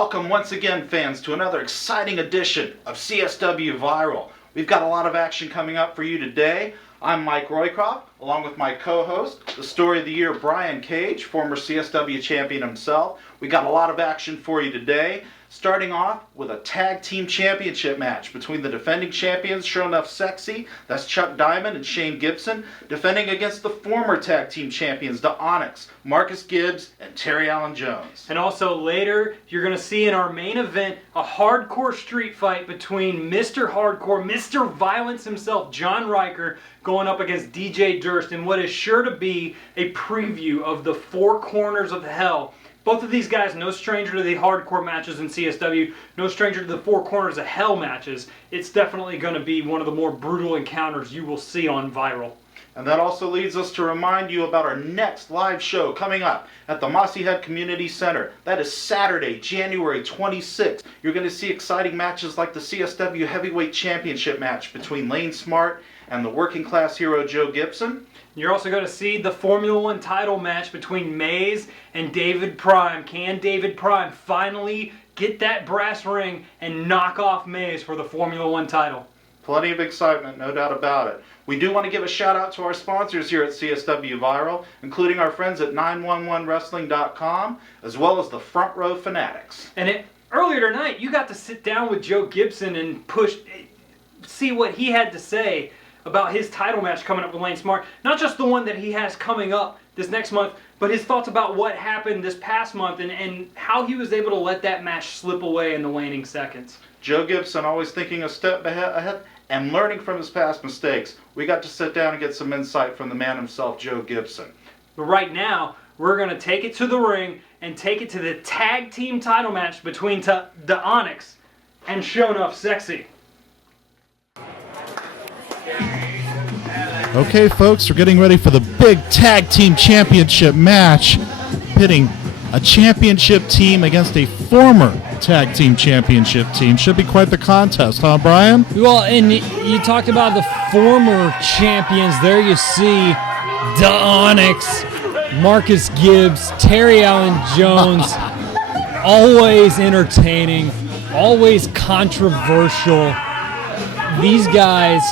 Welcome once again, fans, to another exciting edition of CSW Viral. We've got a lot of action coming up for you today. I'm Mike Roycroft, along with my co-host, the Story of the Year, Brian Cage, former CSW champion himself. We got a lot of action for you today, starting off with a Tag Team Championship match between the defending champions, Shonuff Sexy, that's Chuck Diamond and Shane Gibson, defending against the former Tag Team champions, the Onyx, Marcus Gibbs, and Terry Allen Jones. And also later, you're going to see in our main event a hardcore street fight between Mr. Hardcore, Mr. Violence himself, Jon Ryker, going up against DJ Durst in what is sure to be a preview of the Four Corners of Hell. Both of these guys, no stranger to the hardcore matches in CSW, no stranger to the Four Corners of Hell matches. It's definitely going to be one of the more brutal encounters you will see on Viral. And that also leads us to remind you about our next live show coming up at the Mossy Head Community Center. That is Saturday, January 26th. You're going to see exciting matches like the CSW Heavyweight Championship match between Lane Smart and the working class hero Joe Gibson. You're also going to see the Formula One title match between Maze and David Prime. Can David Prime finally get that brass ring and knock off Maze for the Formula One title? Plenty of excitement, no doubt about it. We do want to give a shout out to our sponsors here at CSW Viral, including our friends at 911wrestling.com, as well as the Front Row Fanatics. And earlier tonight, you got to sit down with Joe Gibson and see what he had to say about his title match coming up with Lane Smart. Not just the one that he has coming up this next month, but his thoughts about what happened this past month and how he was able to let that match slip away in the waning seconds. Joe Gibson always thinking a step ahead and learning from his past mistakes. We got to sit down and get some insight from the man himself, Joe Gibson. But right now, we're going to take it to the ring and take it to the tag team title match between the Onyx and Shonuff Sexy. Okay, folks, we're getting ready for the big Tag Team Championship match, pitting a championship team against a former Tag Team Championship team. Should be quite the contest, huh, Brian? Well, and you talked about the former champions. There you see the Onyx, Marcus Gibbs, Terry Allen Jones, always entertaining, always controversial. These guys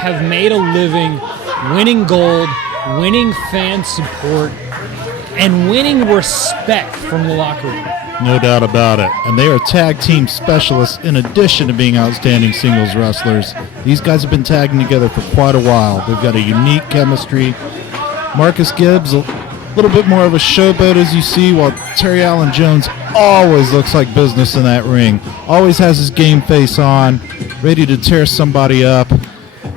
have made a living winning gold, winning fan support, and winning respect from the locker room. No doubt about it. And they are tag team specialists in addition to being outstanding singles wrestlers. These guys have been tagging together for quite a while. They've got a unique chemistry. Marcus Gibbs, a little bit more of a showboat, as you see, while Terry Allen Jones always looks like business in that ring. Always has his game face on, ready to tear somebody up.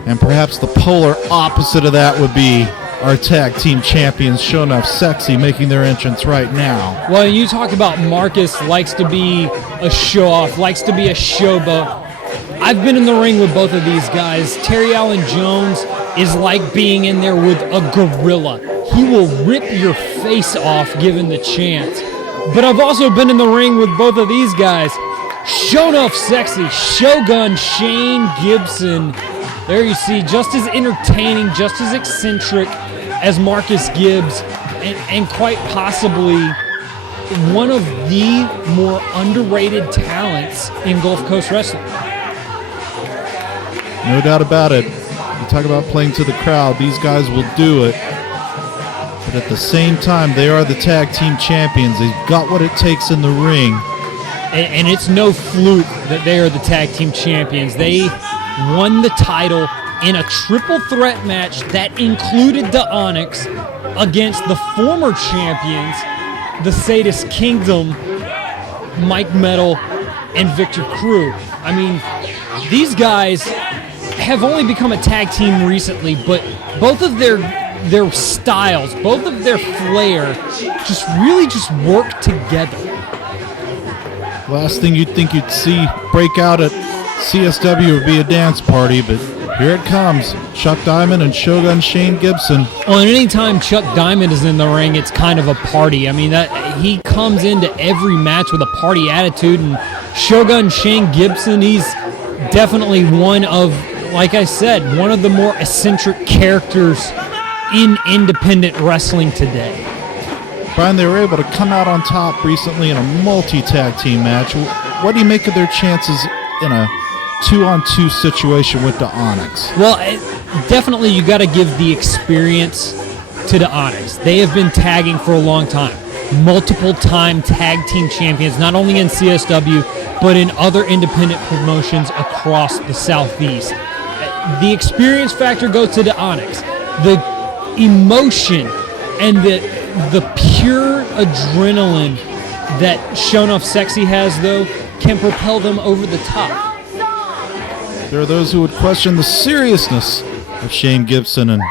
And perhaps the polar opposite of that would be our tag team champions, Shonuff Sexy, making their entrance right now. Well, you talk about Marcus likes to be a show-off, likes to be a showboat. I've been in the ring with both of these guys. Terry Allen Jones is like being in there with a gorilla. He will rip your face off given the chance. But I've also been in the ring with both of these guys. Shonuff Sexy, Shogun Shane Gibson. There you see, just as entertaining, just as eccentric as Marcus Gibbs, and quite possibly one of the more underrated talents in Gulf Coast wrestling. No doubt about it. You talk about playing to the crowd, these guys will do it. But at the same time, they are the tag team champions. They've got what it takes in the ring. And it's no fluke that they are the tag team champions. They won the title in a triple threat match that included the Onyx against the former champions, the Sadist Kingdom, Mike Metal, and Victor Crew. I mean, these guys have only become a tag team recently, but both of their styles, both of their flair just really work together. Last thing you'd think you'd see break out at CSW would be a dance party, but here it comes. Chuck Diamond and Shogun Shane Gibson. Well, and anytime Chuck Diamond is in the ring, it's kind of a party. I mean, he comes into every match with a party attitude, and Shogun Shane Gibson, he's definitely one of, like I said, one of the more eccentric characters in independent wrestling today. Brian, they were able to come out on top recently in a multi-tag team match. What do you make of their chances in a 2-on-2 situation with the Onyx? Well, definitely you got to give the experience to the Onyx. They have been tagging for a long time. Multiple-time tag team champions, not only in CSW, but in other independent promotions across the Southeast. The experience factor goes to the Onyx. The emotion and the pure adrenaline that Shonuff Sexy has, though, can propel them over the top. There are those who would question the seriousness of Shane Gibson and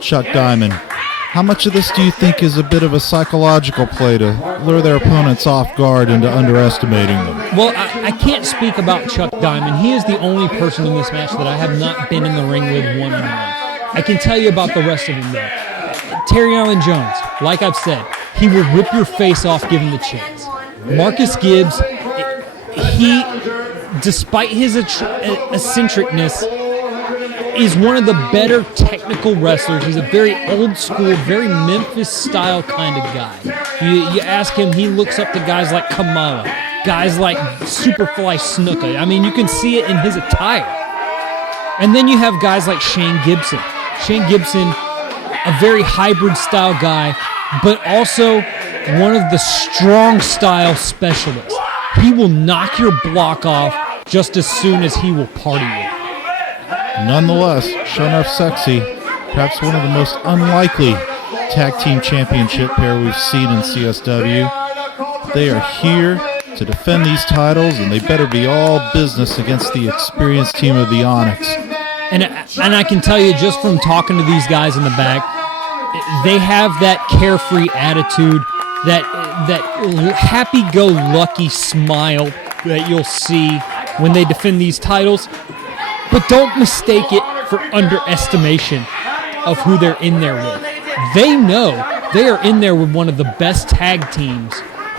Chuck Diamond. How much of this do you think is a bit of a psychological play to lure their opponents off guard into underestimating them? Well, I can't speak about Chuck Diamond. He is the only person in this match that I have not been in the ring with one-on-one. I can tell you about the rest of them, though. Terry Allen Jones, like I've said, he will rip your face off given the chance. Marcus Gibbs, he, despite his eccentricness, is one of the better technical wrestlers. He's a very old school, very Memphis-style kind of guy. You ask him, he looks up to guys like Kamala, guys like Superfly Snuka. I mean, you can see it in his attire. And then you have guys like Shane Gibson. Shane Gibson, a very hybrid-style guy, but also one of the strong-style specialists. He will knock your block off just as soon as he will party with it. Nonetheless, Shonuff Sexy, perhaps one of the most unlikely tag team championship pair we've seen in CSW. They are here to defend these titles, and they better be all business against the experienced team of the Onyx. And I can tell you, just from talking to these guys in the back, they have that carefree attitude, that happy-go-lucky smile that you'll see when they defend these titles. But don't mistake it for underestimation of who they're in there with. They know they are in there with one of the best tag teams.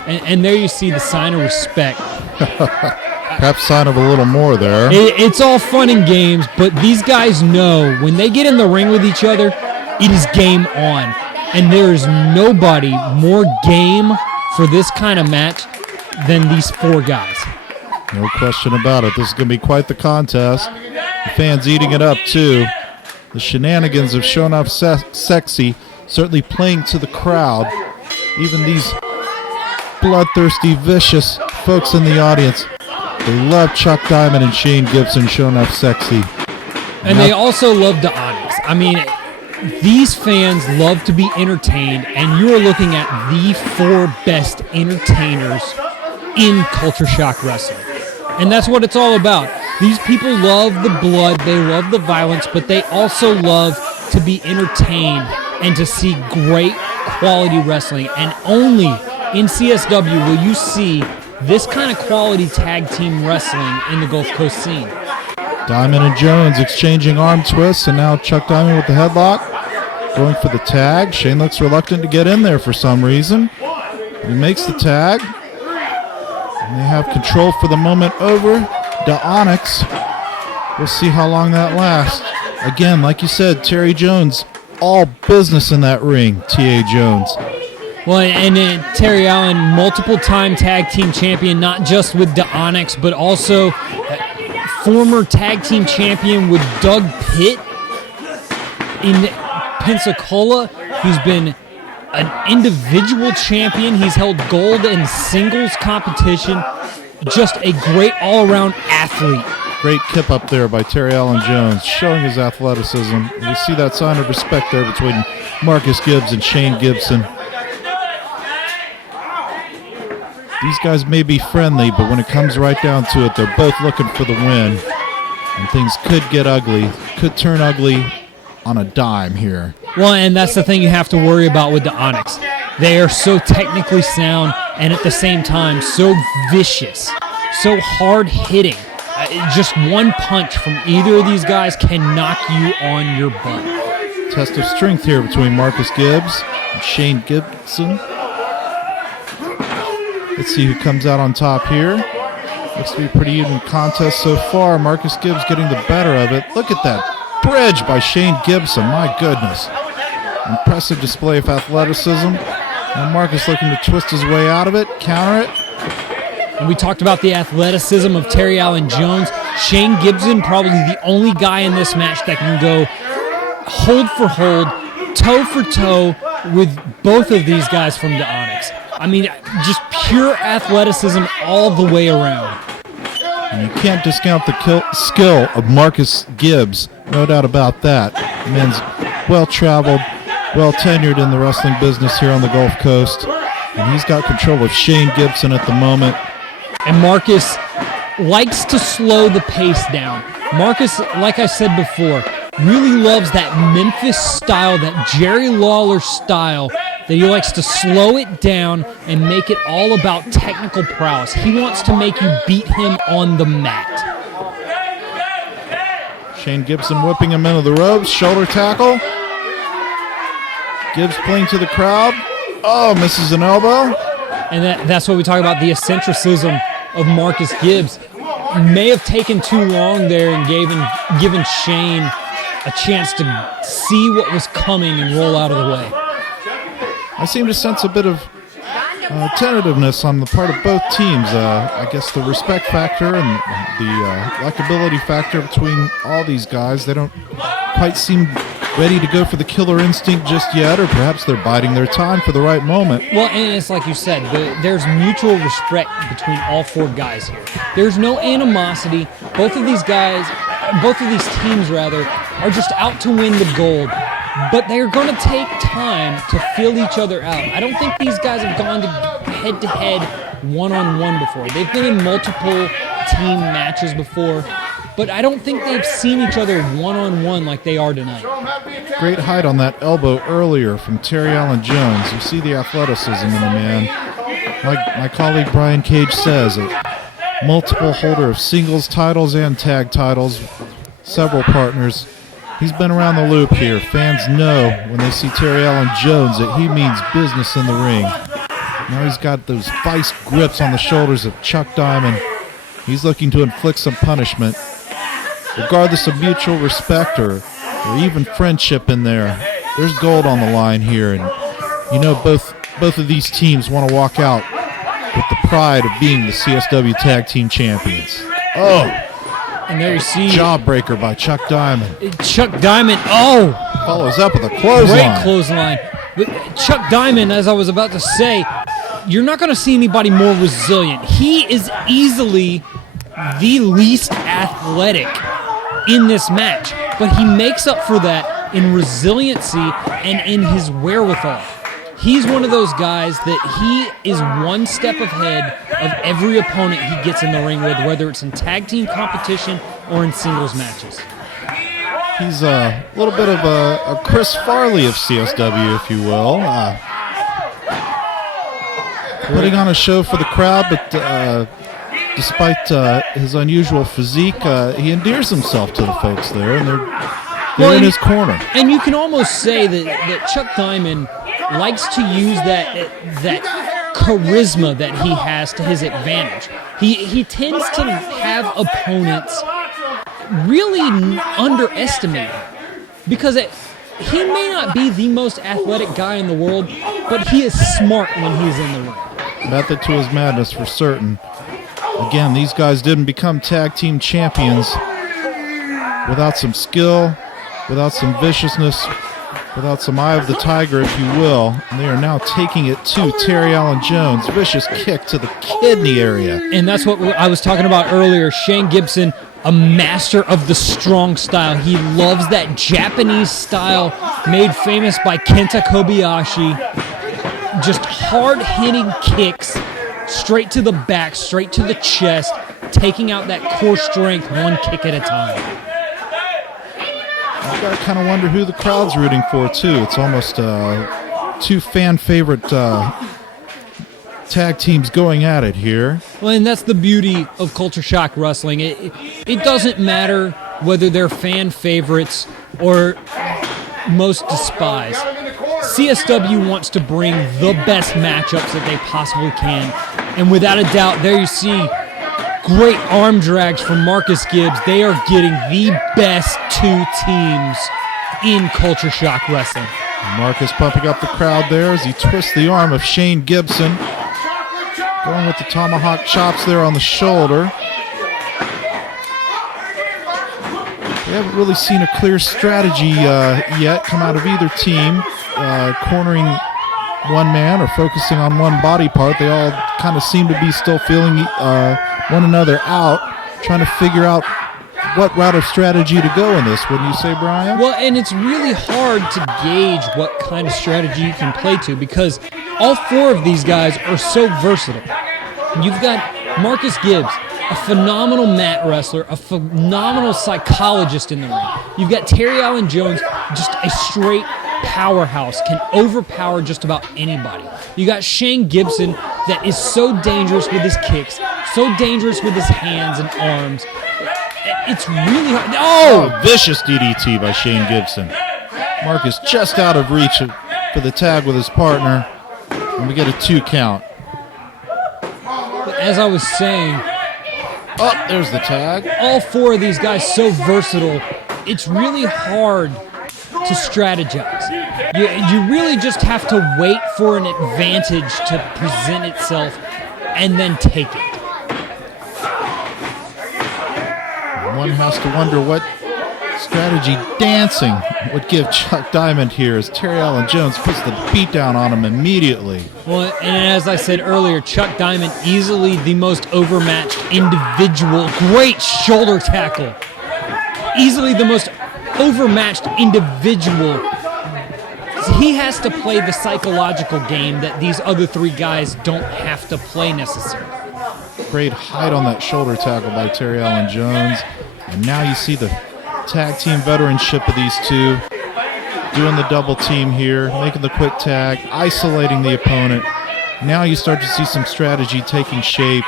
And there you see the sign of respect. Perhaps sign of a little more there. It's all fun and games, but these guys know when they get in the ring with each other, it is game on. And there is nobody more game for this kind of match than these four guys. No question about it. This is going to be quite the contest. The fans eating it up, too. The shenanigans of Shonuff Sexy certainly playing to the crowd. Even these bloodthirsty, vicious folks in the audience, they love Chuck Diamond and Shane Gibson, Shonuff Sexy. And they also love the Onyx. I mean, these fans love to be entertained, and you are looking at the four best entertainers in Culture Shock Wrestling. And that's what it's all about. These people love the blood, they love the violence, but they also love to be entertained and to see great quality wrestling. And only in CSW will you see this kind of quality tag team wrestling in the Gulf Coast scene. Diamond and Jones exchanging arm twists, and now Chuck Diamond with the headlock, going for the tag. Shane looks reluctant to get in there for some reason. He makes the tag. And they have control for the moment over the Onyx. We'll see how long that lasts. Again, like you said, Terry Jones, all business in that ring, T.A. Jones. Well, and Terry Allen, multiple-time tag team champion, not just with the Onyx, but also former tag team champion with Doug Pitt in Pensacola. He's been an individual champion. He's held gold in singles competition. Just a great all-around athlete. Great kip up there by Terry Allen Jones, showing his athleticism. We see that sign of respect there between Marcus Gibbs and Shane Gibson. These guys may be friendly, but when it comes right down to it, they're both looking for the win. And things could get ugly, could turn ugly on a dime here. Well, and that's the thing you have to worry about with the Onyx. They are so technically sound and at the same time so vicious, so hard-hitting. Just one punch from either of these guys can knock you on your butt. Test of strength here between Marcus Gibbs and Shane Gibson. Let's see who comes out on top here. Looks to be a pretty even contest so far. Marcus Gibbs getting the better of it. Look at that bridge by Shane Gibson. My goodness. Impressive display of athleticism. Now Marcus looking to twist his way out of it, counter it. And we talked about the athleticism of Terry Allen Jones. Shane Gibson, probably the only guy in this match that can go hold for hold, toe for toe with both of these guys from the Onyx. I mean, just pure athleticism all the way around. And you can't discount the skill of Marcus Gibbs, no doubt about that. Man's well-traveled, well-tenured in the wrestling business here on the Gulf Coast. And he's got control of Shane Gibson at the moment. And Marcus likes to slow the pace down. Marcus, like I said before, really loves that Memphis style, that Jerry Lawler style, that he likes to slow it down and make it all about technical prowess. He wants to make you beat him on the mat. Shane Gibson whipping him into the ropes, shoulder tackle. Gibbs playing to the crowd. Oh, misses an elbow. And that's what we talk about, the eccentricism of Marcus Gibbs. May have taken too long there and given Shane a chance to see what was coming and roll out of the way. I seem to sense a bit of tentativeness on the part of both teams. I guess the respect factor and the likability factor between all these guys, they don't quite seem ready to go for the killer instinct just yet, or perhaps they're biding their time for the right moment. Well, and it's like you said, there's mutual respect between all four guys here. There's no animosity. Both of these teams are just out to win the gold. But they're going to take time to feel each other out. I don't think these guys have gone to head-to-head one-on-one before. They've been in multiple team matches before, but I don't think they've seen each other one-on-one like they are tonight. Great height on that elbow earlier from Terry Allen Jones. You see the athleticism in the man. Like my colleague Brian Cage says, a multiple holder of singles titles and tag titles, several partners. He's been around the loop here. Fans know when they see Terry Allen Jones that he means business in the ring. Now he's got those vice grips on the shoulders of Chuck Diamond. He's looking to inflict some punishment. Regardless of mutual respect or even friendship in there, there's gold on the line here. And you know both of these teams want to walk out with the pride of being the CSW Tag Team Champions. Oh! And there you see Jawbreaker by Chuck Diamond. Chuck Diamond, follows up with a clothesline. Great clothesline. But Chuck Diamond, as I was about to say, you're not going to see anybody more resilient. He is easily the least athletic in this match, but he makes up for that in resiliency and in his wherewithal. He's one of those guys that he is one step ahead of every opponent he gets in the ring with, whether it's in tag team competition or in singles matches. He's a little bit of a Chris Farley of CSW, if you will. Putting on a show for the crowd, but despite his unusual physique, he endears himself to the folks there, and they're in his corner. And you can almost say that Chuck Diamond likes to use that charisma that he has to his advantage. He tends to have opponents really underestimate him because he may not be the most athletic guy in the world, but he is smart when he's in the ring. Method to his madness for certain. Again, these guys didn't become tag team champions without some skill, without some viciousness, without some eye of the tiger, if you will. And they are now taking it to Terry Allen Jones. Vicious kick to the kidney area. And that's what I was talking about earlier. Shane Gibson, a master of the strong style. He loves that Japanese style made famous by Kenta Kobayashi. Just hard-hitting kicks straight to the back, straight to the chest, taking out that core strength one kick at a time. I've got to kind of wonder who the crowd's rooting for, too. It's almost two fan-favorite tag teams going at it here. Well, and that's the beauty of Culture Shock Wrestling. It doesn't matter whether they're fan favorites or most despised. CSW wants to bring the best matchups that they possibly can. And without a doubt, there you see great arm drags from Marcus Gibbs. They are getting the best two teams in Culture Shock Wrestling. Marcus pumping up the crowd there as he twists the arm of Shane Gibson. Going with the tomahawk chops there on the shoulder. We haven't really seen a clear strategy yet come out of either team, cornering one man or focusing on one body part. They all kind of seem to be still feeling one another out, trying to figure out what route of strategy to go in this. Wouldn't you say, Brian? Well, and it's really hard to gauge what kind of strategy you can play to because all four of these guys are so versatile. You've got Marcus Gibbs, a phenomenal mat wrestler, a phenomenal psychologist in the ring. You've got Terry Allen Jones, just a straight powerhouse, can overpower just about anybody. You got Shane Gibson that is so dangerous with his kicks, so dangerous with his hands and arms. It's really hard. Oh, vicious DDT by Shane Gibson. Marcus just out of reach for the tag with his partner, and we get a 2 count. But as I was saying, oh, there's the tag. All four of these guys so versatile, it's really hard to strategize. You really just have to wait for an advantage to present itself and then take it. One has to wonder what strategy dancing would give Chuck Diamond here as Terry Allen Jones puts the beat down on him immediately. Well, and as I said earlier, Chuck Diamond easily the most overmatched individual. Great shoulder tackle. Easily the most overmatched individual. He has to play the psychological game that these other three guys don't have to play necessarily. Great height on that shoulder tackle by Terry Allen Jones. And now you see the tag team veteranship of these two doing the double team here, making the quick tag, isolating the opponent. Now you start to see some strategy taking shape.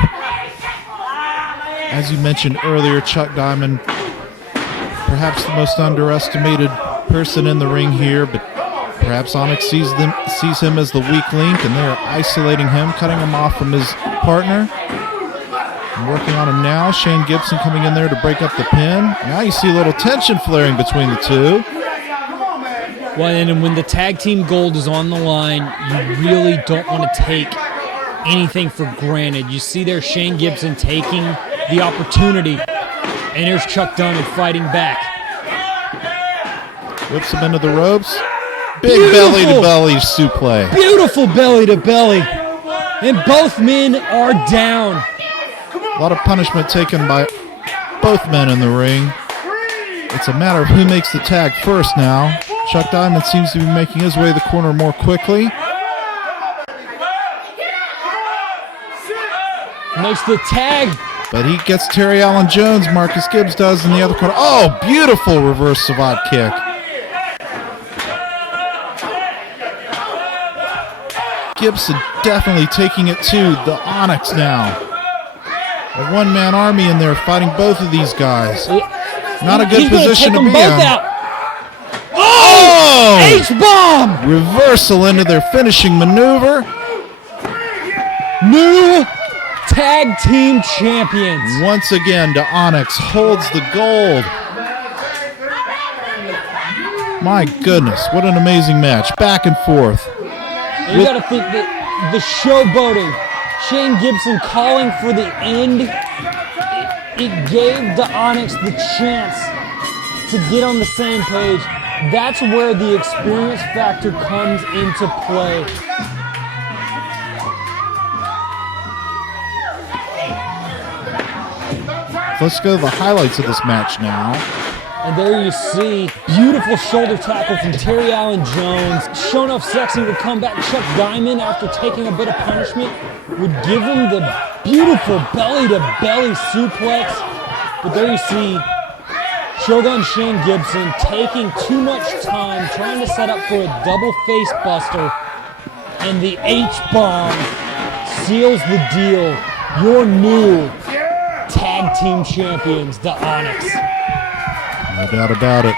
As you mentioned earlier, Chuck Diamond, perhaps the most underestimated person in the ring here, but perhaps Onyx sees him as the weak link, and they're isolating him, cutting him off from his partner. And working on him now. Shane Gibson coming in there to break up the pin. Now you see a little tension flaring between the two. Well, and when the tag team gold is on the line, you really don't want to take anything for granted. You see there Shane Gibson taking the opportunity, and there's Chuck Diamond fighting back. Whips him into the ropes. Big belly-to-belly suplex. Beautiful belly-to-belly. And both men are down. A lot of punishment taken by both men in the ring. It's a matter of who makes the tag first now. Chuck Diamond seems to be making his way to the corner more quickly. Makes the tag. But he gets Terry Allen Jones, Marcus Gibbs does in the other corner. Oh, beautiful reverse savate kick. Gibson definitely taking it to the Onyx now. A one-man army in there fighting both of these guys. Not a good position to be in. Oh! H-bomb! Reversal into their finishing maneuver. New tag team champions. Once again, the Onyx holds the gold. My goodness, what an amazing match. Back and forth. You got to think that the showboating, Shane Gibson calling for the end, it gave the Onyx the chance to get on the same page. That's where the experience factor comes into play. Let's go to the highlights of this match now. And there you see, beautiful shoulder tackle from Terry Allen Jones. Shonuff Sexy would come back. Chuck Diamond, after taking a bit of punishment, would give him the beautiful belly-to-belly suplex. But there you see Shogun Shane Gibson taking too much time, trying to set up for a double face buster. And the H-bomb seals the deal. Your new tag team champions, the Onyx. No doubt about it.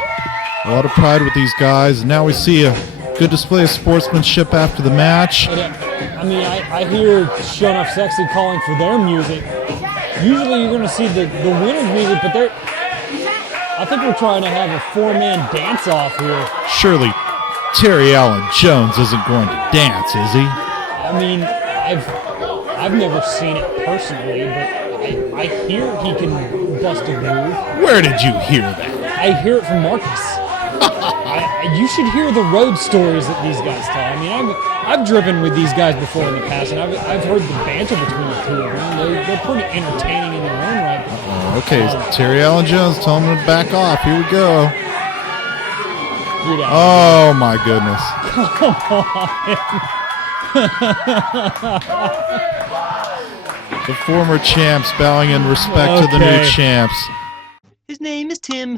A lot of pride with these guys. Now we see a good display of sportsmanship after the match. I mean, I hear Shonuff Sexy calling for their music. Usually you're going to see the winner's music, but I think we're trying to have a four-man dance-off here. Surely Terry Allen Jones isn't going to dance, is he? I mean, I've never seen it personally, but I hear he can bust a move. Where did you hear that? I hear it from Marcus. You should hear the road stories that these guys tell. I mean, I've driven with these guys before in the past, and I've heard the banter between the two of them. They're pretty entertaining in their own right. Okay, Terry Allen Jones, tell him to back off. Here we go. Get out. Oh, my goodness. The former champs bowing in respect to the new Okay. champs. His name is Tim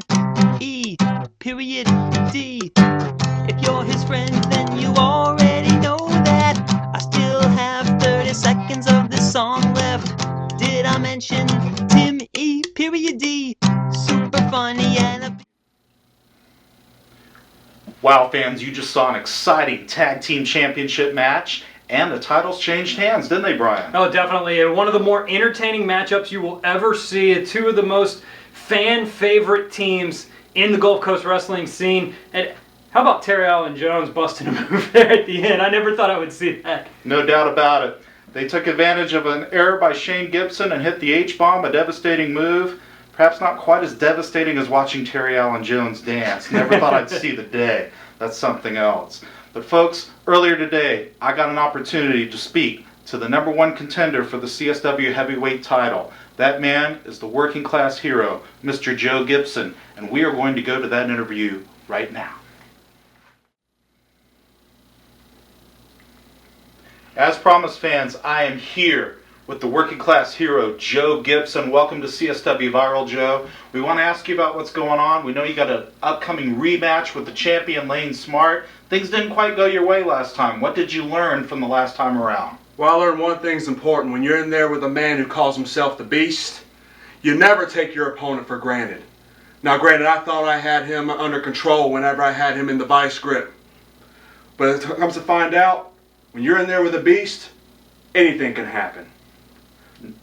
E. Period D. If you're his friend, then you already know that. I still have 30 seconds of this song left. Did I mention Tim E. Period D? Super funny and a Wow, fans, you just saw an exciting Tag Team Championship match, and the titles changed hands, didn't they, Brian? Oh, definitely. And one of the more entertaining matchups you will ever see. Two of the most fan favorite teams in the Gulf Coast wrestling scene. And how about Terry Allen Jones busting a move there at the end? I never thought I would see that. No doubt about it. They took advantage of an error by Shane Gibson and hit the H-bomb, a devastating move. Perhaps not quite as devastating as watching Terry Allen Jones dance. Never thought I'd see the day. That's something else. But folks, earlier today, I got an opportunity to speak to the #1 contender for the CSW heavyweight title. That man is the working class hero, Mr. Joe Gibson, and we are going to go to that interview right now. As promised, fans, I am here with the working class hero, Joe Gibson. Welcome to CSW Viral, Joe. We want to ask you about what's going on. We know you got an upcoming rematch with the champion, Lane Smart. Things didn't quite go your way last time. What did you learn from the last time around? Well, I learned one thing's important. When you're in there with a man who calls himself the Beast, you never take your opponent for granted. Now, granted, I thought I had him under control whenever I had him in the vice grip. But it comes to find out, when you're in there with a Beast, anything can happen.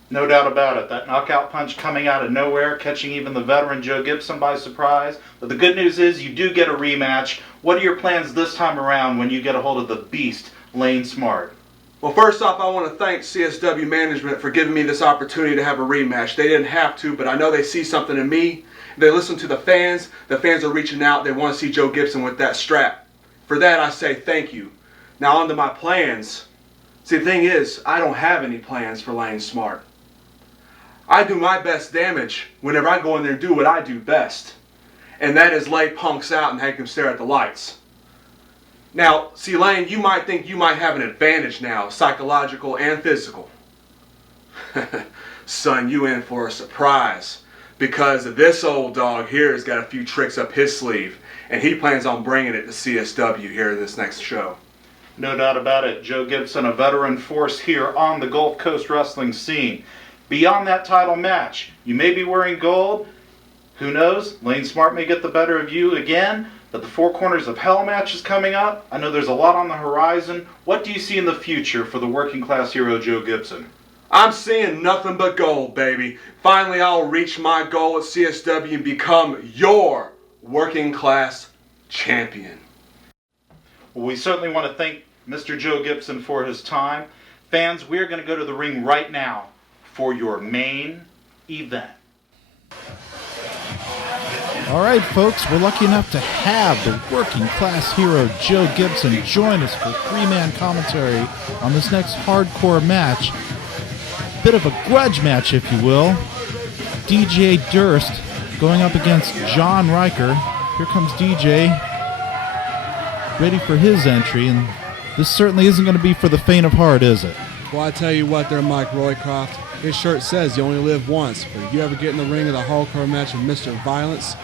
No doubt about it. That knockout punch coming out of nowhere, catching even the veteran Joe Gibson by surprise. But the good news is you do get a rematch. What are your plans this time around when you get a hold of the Beast, Lane Smart? Well, first off, I want to thank CSW management for giving me this opportunity to have a rematch. They didn't have to, but I know they see something in me. They listen to the fans. The fans are reaching out. They want to see Joe Gibson with that strap. For that, I say thank you. Now, on to my plans. See, the thing is, I don't have any plans for Lane Smart. I do my best damage whenever I go in there and do what I do best. And that is lay punks out and make them stare at the lights. Now, see, Lane, you might think you might have an advantage now, psychological and physical. Son, you in for a surprise. Because this old dog here has got a few tricks up his sleeve. And he plans on bringing it to CSW here in this next show. No doubt about it. Joe Gibson, a veteran force here on the Gulf Coast wrestling scene. Beyond that title match, you may be wearing gold. Who knows? Lane Smart may get the better of you again. But the Four Corners of Hell match is coming up. I know there's a lot on the horizon. What do you see in the future for the working class hero Joe Gibson? I'm seeing nothing but gold, baby. Finally, I'll reach my goal at CSW and become your working class champion. Well, we certainly want to thank Mr. Joe Gibson for his time. Fans, we're going to go to the ring right now for your main event. All right, folks, we're lucky enough to have the working class hero Joe Gibson join us for three-man commentary on this next hardcore match. Bit of a grudge match, if you will. DJ Durst going up against Jon Ryker. Here comes DJ, ready for his entry, and this certainly isn't going to be for the faint of heart, is it? Well, I tell you what there, Mike Roycroft. His shirt says you only live once, but if you ever get in the ring of the hardcore match with Mr. Violence,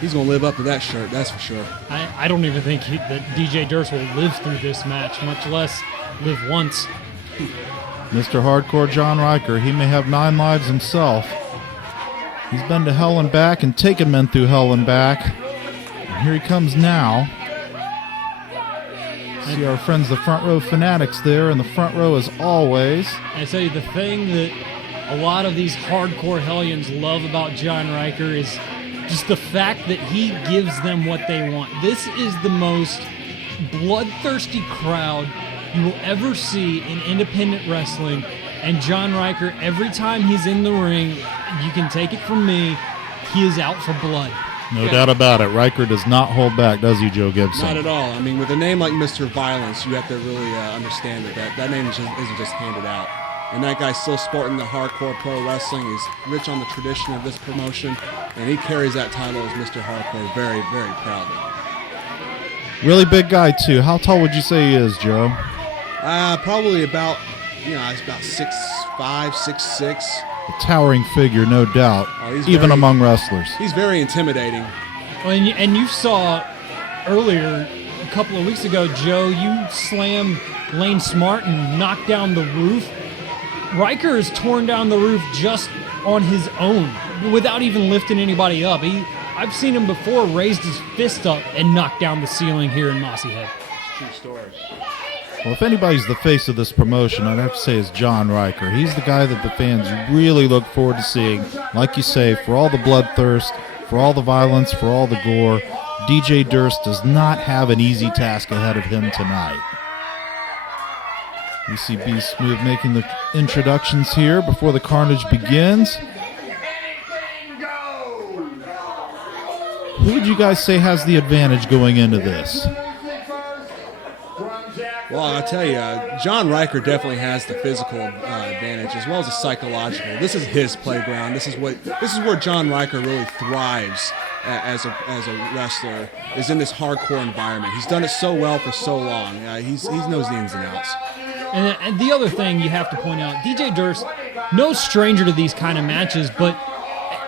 he's going to live up to that shirt, that's for sure. I don't even think that DJ Durst will live through this match, much less live once. Mr. Hardcore Jon Ryker, he may have 9 lives himself. He's been to hell and back and taken men through hell and back. And here he comes now. See our friends, the Front Row Fanatics there in the front row as always. I tell you, the thing that a lot of these hardcore hellions love about Jon Ryker is just the fact that he gives them what they want. This is the most bloodthirsty crowd you will ever see in independent wrestling. And Jon Ryker, every time he's in the ring, you can take it from me, he is out for blood. No doubt about it. Ryker does not hold back, does he, Joe Gibson? Not at all. I mean, with a name like Mr. Violence, you have to really understand that name isn't just handed out. And that guy's still sporting the hardcore pro wrestling. He's rich on the tradition of this promotion, and he carries that title as Mr. Hardcore very, very proudly. Really big guy, too. How tall would you say he is, Joe? Probably about, he's about 6'5", 6'6". A towering figure, no doubt, even among wrestlers. He's very intimidating. Well, and you saw earlier, a couple of weeks ago, Joe, you slammed Lane Smart and knocked down the roof. Ryker has torn down the roof just on his own, without even lifting anybody up. I've seen him before raised his fist up and knocked down the ceiling here in Mossy Head. True story. Well, if anybody's the face of this promotion, I'd have to say is Jon Ryker. He's the guy that the fans really look forward to seeing. Like you say, for all the bloodthirst, for all the violence, for all the gore, DJ Durst does not have an easy task ahead of him tonight. You see Beast Smooth making the introductions here before the carnage begins. Who would you guys say has the advantage going into this? Well, I'll tell you, Jon Ryker definitely has the physical advantage as well as the psychological. This is his playground. This is where Jon Ryker really thrives as a wrestler, is in this hardcore environment. He's done it so well for so long. He knows the ins and outs. And the other thing you have to point out, DJ Durst, no stranger to these kind of matches, but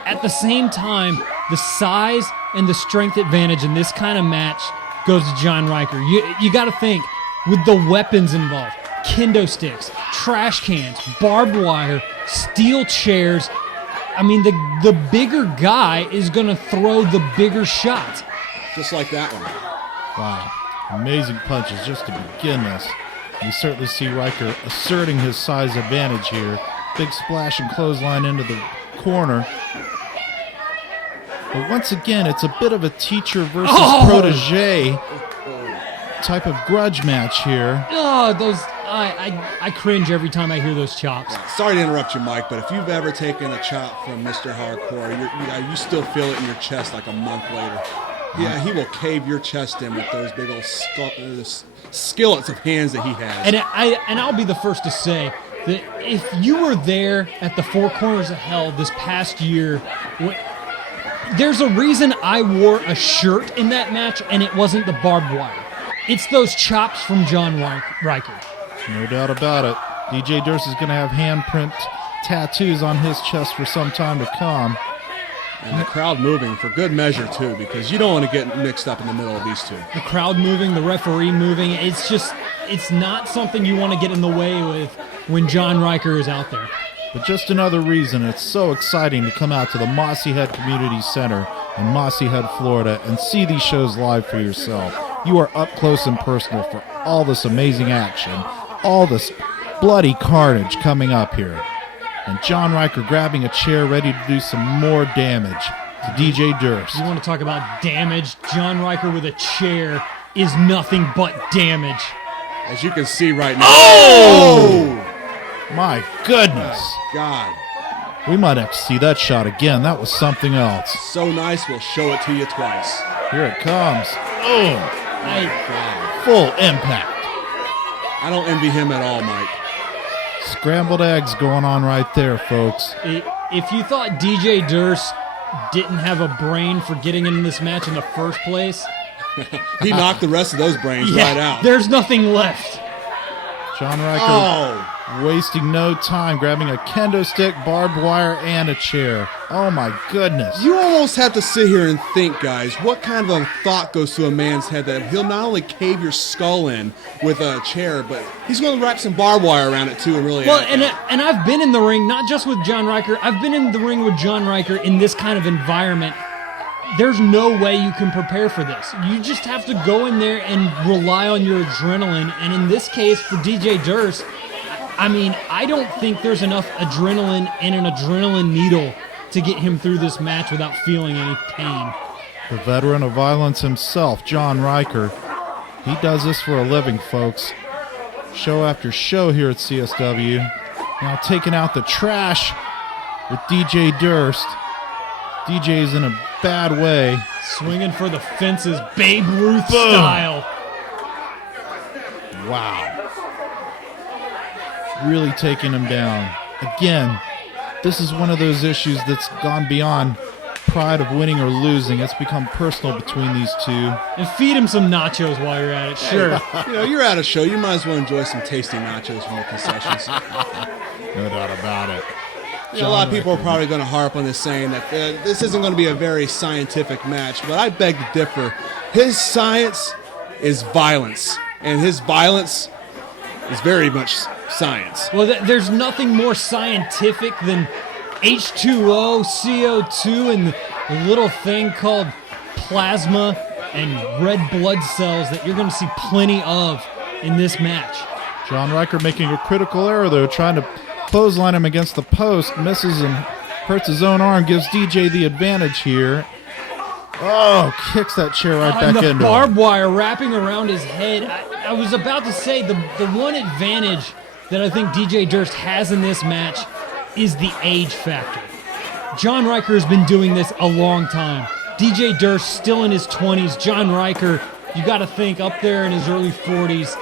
at the same time, the size and the strength advantage in this kind of match goes to Jon Ryker. You got to think, with the weapons involved, kendo sticks, trash cans, barbed wire, steel chairs. I mean, the bigger guy is going to throw the bigger shots. Just like that one. Wow. Amazing punches just to begin this. You certainly see Ryker asserting his size advantage here. Big splash and clothesline into the corner. But once again, it's a bit of a teacher versus protege type of grudge match here. Oh, I cringe every time I hear those chops. Sorry to interrupt you, Mike, but if you've ever taken a chop from Mr. Hardcore, you still feel it in your chest like a month later. Yeah, he will cave your chest in with those big old skillets of hands that he has. And I'll be the first to say that if you were there at the Four Corners of Hell this past year, there's a reason I wore a shirt in that match, and it wasn't the barbed wire. It's those chops from Jon Ryker. No doubt about it. DJ Durst is going to have handprint tattoos on his chest for some time to come. And the crowd moving for good measure, too, because you don't want to get mixed up in the middle of these two. The crowd moving, the referee moving. It's not something you want to get in the way with when Jon Ryker is out there. But just another reason it's so exciting to come out to the Mossy Head Community Center in Mossy Head, Florida, and see these shows live for yourself. You are up close and personal for all this amazing action, all this bloody carnage coming up here. And Jon Ryker grabbing a chair ready to do some more damage to DJ Durst. You want to talk about damage? Jon Ryker with a chair is nothing but damage. As you can see right now. Oh! My goodness. My God. We might have to see that shot again. That was something else. So nice, we'll show it to you twice. Here it comes. Oh! Full impact. I don't envy him at all, Mike. Scrambled eggs going on right there, folks. If you thought DJ Durst didn't have a brain for getting into this match in the first place, he knocked the rest of those brains right out. There's nothing left. Jon Ryker wasting no time, grabbing a kendo stick, barbed wire, and a chair. Oh my goodness. You almost have to sit here and think, guys, what kind of a thought goes through a man's head that he'll not only cave your skull in with a chair, but he's going to wrap some barbed wire around it too and really... Well, and I've been in the ring, not just with Jon Ryker, I've been in the ring with Jon Ryker in this kind of environment. There's no way you can prepare for this. You just have to go in there and rely on your adrenaline. And in this case, for DJ Durst, I mean, I don't think there's enough adrenaline in an adrenaline needle to get him through this match without feeling any pain. The veteran of violence himself, Jon Ryker, He does this for a living, folks. Show after show here at CSW. Now taking out the trash with DJ Durst. DJ's in a bad way. Swinging for the fences, Babe Ruth style. Wow. Really taking him down. Again, this is one of those issues that's gone beyond pride of winning or losing. It's become personal between these two. And feed him some nachos while you're at it, sure. You know, you're at a show. You might as well enjoy some tasty nachos from the concessions. No doubt about it. You know, a lot of people are probably going to harp on this, saying that this isn't going to be a very scientific match, but I beg to differ. His science is violence, and his violence is very much science. Well, there's nothing more scientific than H2O, CO2, and the little thing called plasma and red blood cells that you're going to see plenty of in this match. Jon Ryker making a critical error, though, trying to clothesline him against the post, misses and hurts his own arm, gives DJ the advantage here. Oh, kicks that chair right back into the barbed wire wrapping around his head. I was about to say the one advantage that I think DJ Durst has in this match is the age factor. Jon Ryker has been doing this a long time. DJ Durst still in his 20s. Jon Ryker, you got to think up there in his early 40s.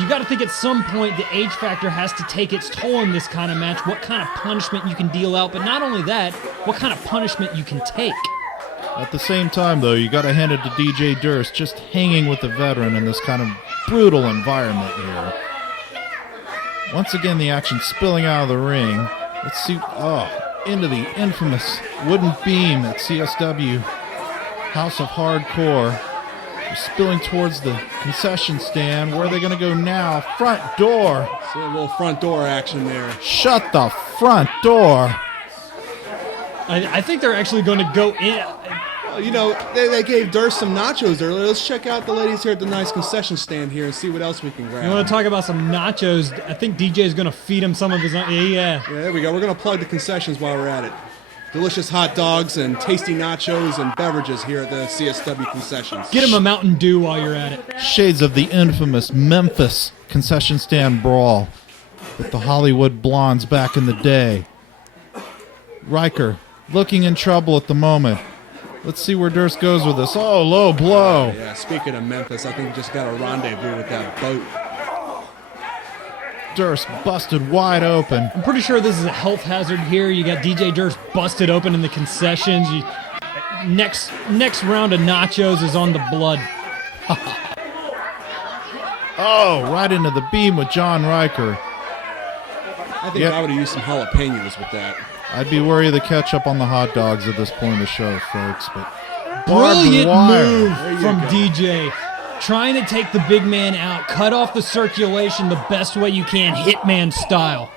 You got to think at some point the age factor has to take its toll in this kind of match, what kind of punishment you can deal out, but not only that, what kind of punishment you can take. At the same time, though, you got to hand it to DJ Durst, just hanging with the veteran in this kind of brutal environment here. Once again, the action spilling out of the ring. Let's see, into the infamous wooden beam at CSW House of Hardcore. They're spilling towards the concession stand. Where are they going to go now? Front door. So a little front door action there. Shut the front door. I think they're actually going to go in. You know, they gave Durst some nachos earlier. Let's check out the ladies here at the nice concession stand here and see what else we can grab. You want to talk about some nachos? I think DJ is going to feed him some of his own. Yeah, there we go. We're going to plug the concessions while we're at it. Delicious hot dogs and tasty nachos and beverages here at the CSW concessions. Get him a Mountain Dew while you're at it. Shades of the infamous Memphis concession stand brawl with the Hollywood Blondes back in the day. Ryker looking in trouble at the moment. Let's see where Durst goes with this. Oh, low blow. Yeah, speaking of Memphis, I think we just got a rendezvous with that boat. Durst busted wide open. I'm pretty sure this is a health hazard here. You got DJ Durst busted open in the concessions. Next round of nachos is on the blood. Oh, right into the beam with Jon Ryker. I think I would have used some jalapenos with that. I'd be worried of the ketchup on the hot dogs at this point in the show, folks. But brilliant move from DJ. Trying to take the big man out, cut off the circulation the best way you can, Hitman style.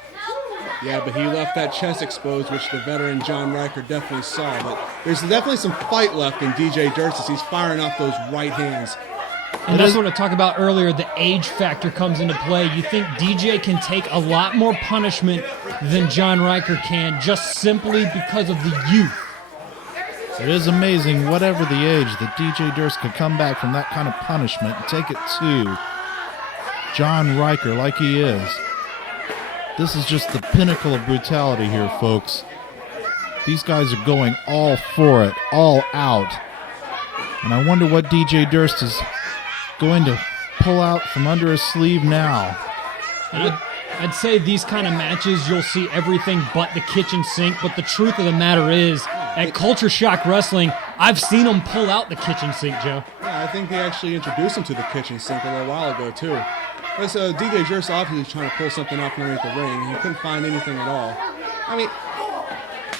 Yeah, but he left that chest exposed, which the veteran Jon Ryker definitely saw. But there's definitely some fight left in DJ Durst as he's firing off those right hands. And that's what I talked about earlier. The age factor comes into play. You think DJ can take a lot more punishment than Jon Ryker can just simply because of the youth. It is amazing, whatever the age, that DJ Durst could come back from that kind of punishment and take it to Jon Ryker like he is. This is just the pinnacle of brutality here, folks. These guys are going all for it, all out. And I wonder what DJ Durst is going to pull out from under his sleeve now. I'd say these kind of matches, you'll see everything but the kitchen sink, but the truth of the matter is, at Culture Shock Wrestling, I've seen them pull out the kitchen sink, Joe. Yeah, I think they actually introduced him to the kitchen sink a little while ago, too. This DJ Durst obviously trying to pull something off underneath the ring. He couldn't find anything at all. I mean,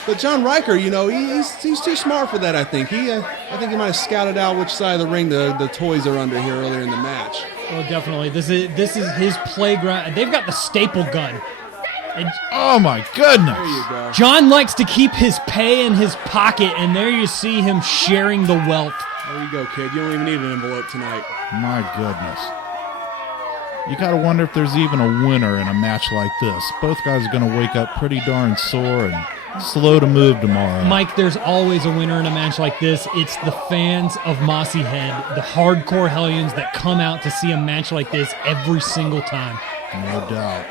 but Jon Ryker, you know, he's too smart for that, I think. I think he might have scouted out which side of the ring the toys are under here earlier in the match. Oh, definitely. This is his playground. They've got the staple gun. And oh my goodness! There you go. Jon likes to keep his pay in his pocket, and there you see him sharing the wealth. There you go, kid. You don't even need an envelope tonight. My goodness. You gotta wonder if there's even a winner in a match like this. Both guys are gonna wake up pretty darn sore, and slow to move tomorrow. Mike, there's always a winner in a match like this. It's the fans of Mossy Head, the hardcore Hellions that come out to see a match like this every single time. No doubt.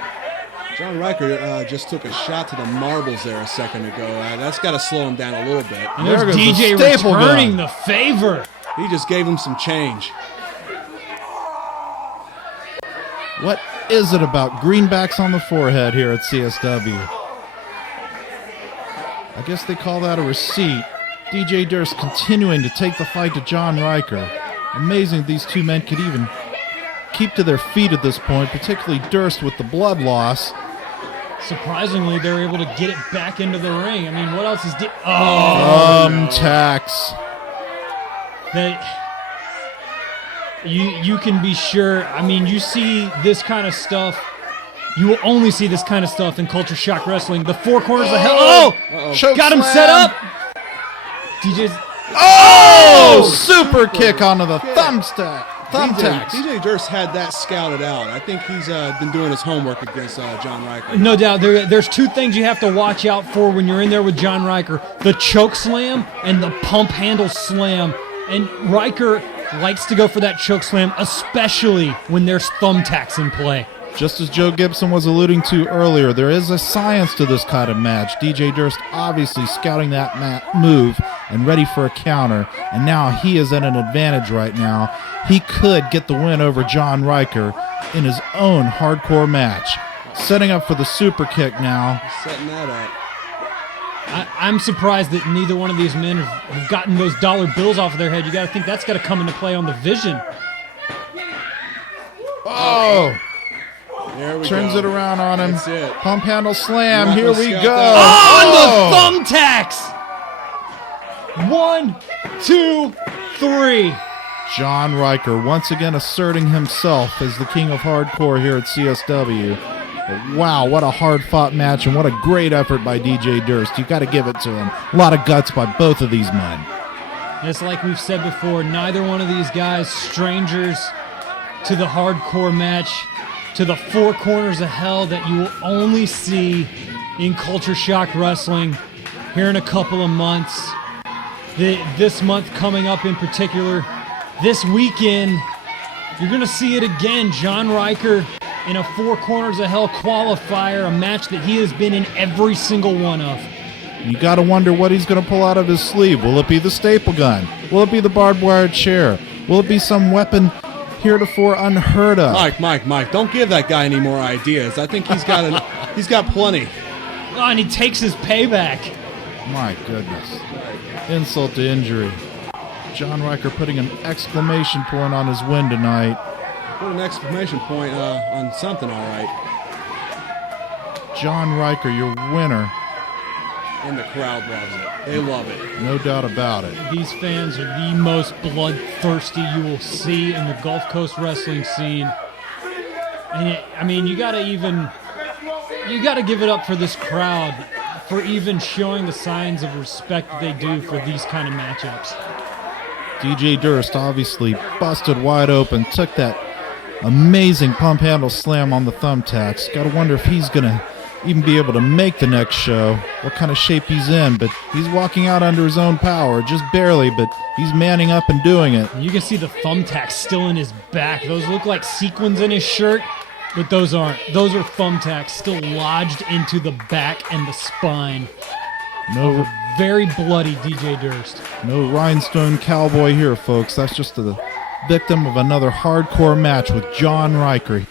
John Ryker just took a shot to the marbles there a second ago. That's got to slow him down a little bit. And there's There goes DJ the staple returning gun. the favor. He just gave him some change. What is it about greenbacks on the forehead here at CSW? I guess they call that a receipt. DJ Durst continuing to take the fight to John Ryker. Amazing these two men could even keep to their feet at this point, particularly Durst with the blood loss. Surprisingly, they're able to get it back into the ring. I mean, what else is... Tax. That you can be sure. I mean, you see this kind of stuff. You will only see this kind of stuff in Culture Shock Wrestling. The four corners of hell. Oh! Choke Got him slam. set up! DJ's... Oh! Super kick onto the thumbtacks. DJ Durst had that scouted out. I think he's been doing his homework against John Ryker. No doubt. There's two things you have to watch out for when you're in there with John Ryker. The choke slam and the pump handle slam. And Ryker likes to go for that choke slam, especially when there's thumbtacks in play. Just as Joe Gibson was alluding to earlier, there is a science to this kind of match. DJ Durst obviously scouting that move and ready for a counter, and now he is at an advantage right now. He could get the win over John Ryker in his own hardcore match. Setting up for the super kick now. Setting that up. I'm surprised that neither one of these men have gotten those dollar bills off of their head. You got to think that's got to come into play on the vision. Oh! There we Turns go. it around on him. That's it. Pump handle slam. Not Here gonna we scout go. that. On the thumbtacks! 1, 2, 3. John Ryker once again asserting himself as the king of hardcore here at CSW. But wow, what a hard-fought match and what a great effort by DJ Durst. You got to give it to him. A lot of guts by both of these men. Just like we've said before, neither one of these guys strangers to the hardcore match, to the four corners of hell that you will only see in Culture Shock Wrestling here in a couple of months. This month coming up in particular, this weekend, you're going to see it again. John Ryker in a four corners of hell qualifier, a match that he has been in every single one of. You got to wonder what he's going to pull out of his sleeve. Will it be the staple gun? Will it be the barbed wire chair? Will it be some weapon heretofore unheard of? Mike, don't give that guy any more ideas. I think he's got plenty. Oh, and he takes his payback. My goodness. Insult to injury. John Ryker putting an exclamation point on his win tonight. Put an exclamation point on something, all right. John Ryker, your winner. And the crowd loves it. They love it. No doubt about it. These fans are the most bloodthirsty you will see in the Gulf Coast wrestling scene. And I mean, you gotta give it up for this crowd for even showing the signs of respect that they do for these kind of matchups. DJ Durst obviously busted wide open, took that amazing pump handle slam on the thumbtacks. Got to wonder if he's going to even be able to make the next show, what kind of shape he's in, but he's walking out under his own power, just barely, but he's manning up and doing it. You can see the thumbtacks still in his back. Those look like sequins in his shirt, but those aren't. Those are thumbtacks still lodged into the back and the spine. No, Very bloody DJ Durst. no rhinestone cowboy here, folks. That's just the victim of another hardcore match with John Ryker.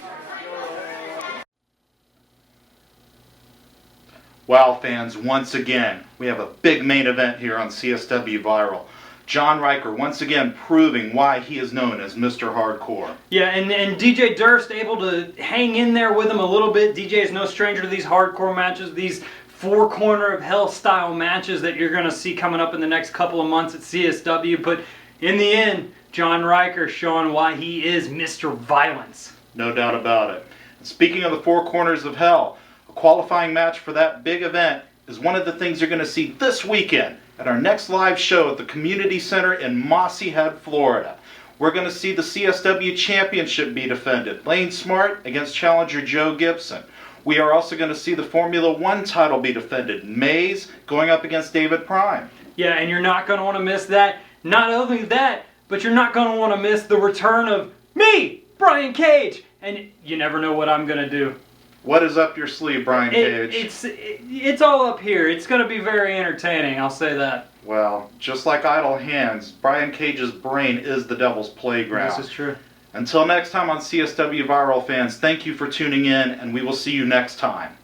Wow, fans, once again, we have a big main event here on CSW Viral. John Ryker once again proving why he is known as Mr. Hardcore. Yeah, and DJ Durst able to hang in there with him a little bit. DJ is no stranger to these hardcore matches, these four corner of hell style matches that you're going to see coming up in the next couple of months at CSW. But in the end, John Ryker showing why he is Mr. Violence. No doubt about it. And speaking of the four corners of hell, a qualifying match for that big event is one of the things you're going to see this weekend at our next live show at the Community Center in Mossy Head, Florida. We're going to see the CSW Championship be defended. Lane Smart against challenger Joe Gibson. We are also going to see the Formula One title be defended. Mays going up against David Prime. Yeah, and you're not going to want to miss that. Not only that, but you're not going to want to miss the return of me, Brian Cage. And you never know what I'm going to do. What is up your sleeve, Brian Cage? It's all up here. It's going to be very entertaining, I'll say that. Well, just like idle hands, Brian Cage's brain is the devil's playground. This is true. Until next time on CSW Viral fans, thank you for tuning in, and we will see you next time.